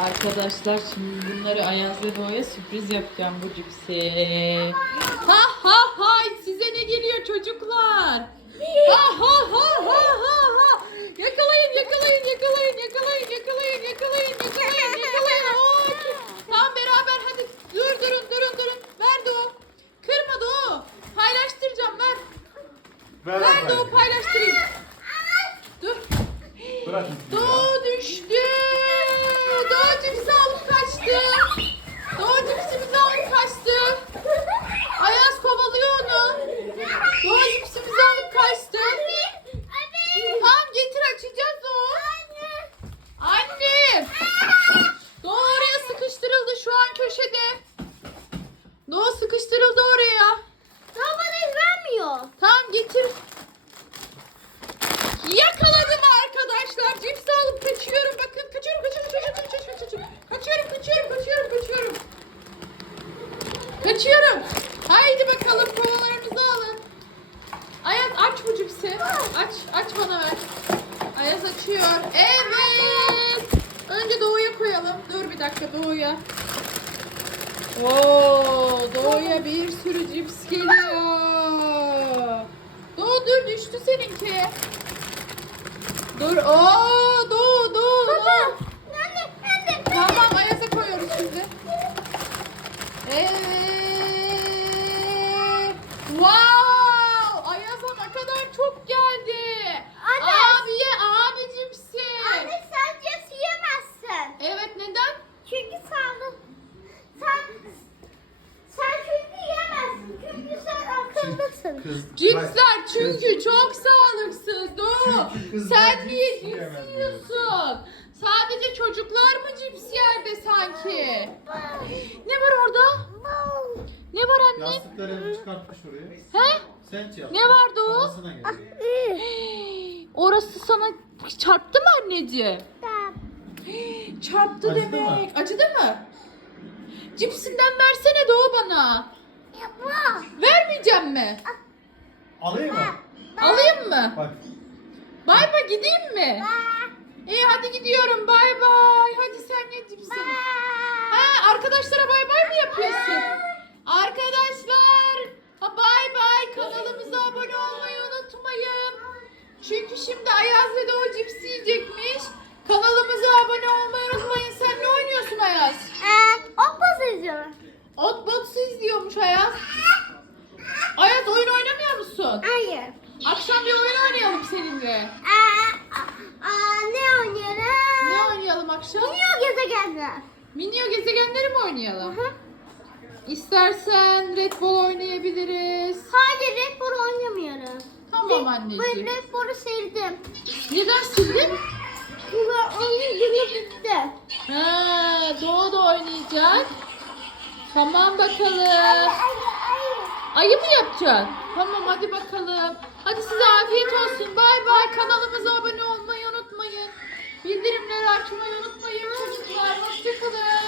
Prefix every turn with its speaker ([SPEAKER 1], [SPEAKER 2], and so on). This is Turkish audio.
[SPEAKER 1] Arkadaşlar şimdi bunları Ayaz ve Doğa'ya sürpriz yapacağım bu cipsi. Ha ha ha size ne geliyor çocuklar? Ha ha ha ha ha ha. Yakalayın yakalayın yakalayın yakalayın yakalayın yakalayın yakalayın yakalayın. Oo, tamam beraber hadi dur durun durun durun. Ver Doğu. Kırma Doğu. Paylaştıracağım ver.
[SPEAKER 2] Ver
[SPEAKER 1] Ver. Doğu paylaştırayım. Dur.
[SPEAKER 2] Bırak.
[SPEAKER 1] Doğu Haydi bakalım kovalarınızı alın. Ayaz aç bu cipsi. Aç aç bana ver. Ayaz açıyor. Evet. Önce Doğu'ya koyalım. Dur bir dakika Doğu'ya. Oo, Doğu'ya bir sürü cips geliyor. Doğu dur düştü seninki. Dur. Oo, Doğu, Doğu, Doğu. Tamam Ayaz'a koyuyoruz şimdi. Evet. Wow! Ayaz'a ne kadar çok geldi.
[SPEAKER 3] Anne.
[SPEAKER 1] Abiye abi cipsi. Evet neden?
[SPEAKER 3] Çünkü sağlık. Sen sen çünkü yemezsin. Çünkü akıllısın.
[SPEAKER 2] Kız.
[SPEAKER 1] Cipsler çünkü çok sağlıksız.
[SPEAKER 2] Çünkü kızlar
[SPEAKER 1] Sen niye cips
[SPEAKER 2] yiyemez
[SPEAKER 1] yiyorsun? Sadece çocuklar mı cips yerde sanki? Ne var orada? Ne var anne?
[SPEAKER 2] Yastıkları çıkartmış oraya.
[SPEAKER 1] He?
[SPEAKER 2] Sen çarp.
[SPEAKER 1] Ne vardı o?
[SPEAKER 2] Kafasına geliyor.
[SPEAKER 1] Orası sana çarptı mı anneciğim? Çarptı
[SPEAKER 2] Acıdı
[SPEAKER 1] demek. Acıdı mı? Cipsinden versene Doğu bana. Vermeyeceğim mi?
[SPEAKER 2] Alayım mı?
[SPEAKER 1] Alayım mı?
[SPEAKER 2] Bak.
[SPEAKER 1] Bay bay gideyim mi? İyi hadi gidiyorum bay bay. Hadi sen ye cipsini. Ha arkadaşlara bay bay mı yapıyorsun? Arkadaşlar ha, bay bay kanalımıza abone olmayı unutmayın. Çünkü şimdi Ayaz ve Doğu cips yiyecekmiş. Kanalımıza abone olmayı unutmayın. Sen ne oynuyorsun Ayaz? Ot botsu izliyormuş Ayaz. Ayaz oyun oynamıyor musun?
[SPEAKER 3] Hayır.
[SPEAKER 1] Akşam bir oyun oynayalım seninle.
[SPEAKER 3] Aa, aa, ne oynayalım?
[SPEAKER 1] Ne oynayalım akşam?
[SPEAKER 3] Dünya gezegenler.
[SPEAKER 1] Minyo gezegenleri mi oynayalım? İstersen Red Bull oynayabiliriz.
[SPEAKER 3] Hayır Red Bull oynamıyorum.
[SPEAKER 1] Tamam
[SPEAKER 3] Ben
[SPEAKER 1] anneciğim.
[SPEAKER 3] Red Bull'u sevdim.
[SPEAKER 1] Neden sildin?
[SPEAKER 3] Çünkü onun günü bitti.
[SPEAKER 1] Ha, Doğu da oynayacak. Tamam bakalım. Ayı mı yapacaksın? Tamam hadi bakalım. Hadi size afiyet olsun. Bay bay. Kanalımıza abone olmayı unutmayın. Bildirimleri açmayı unutmayın çocuklar. Hoşçakalın.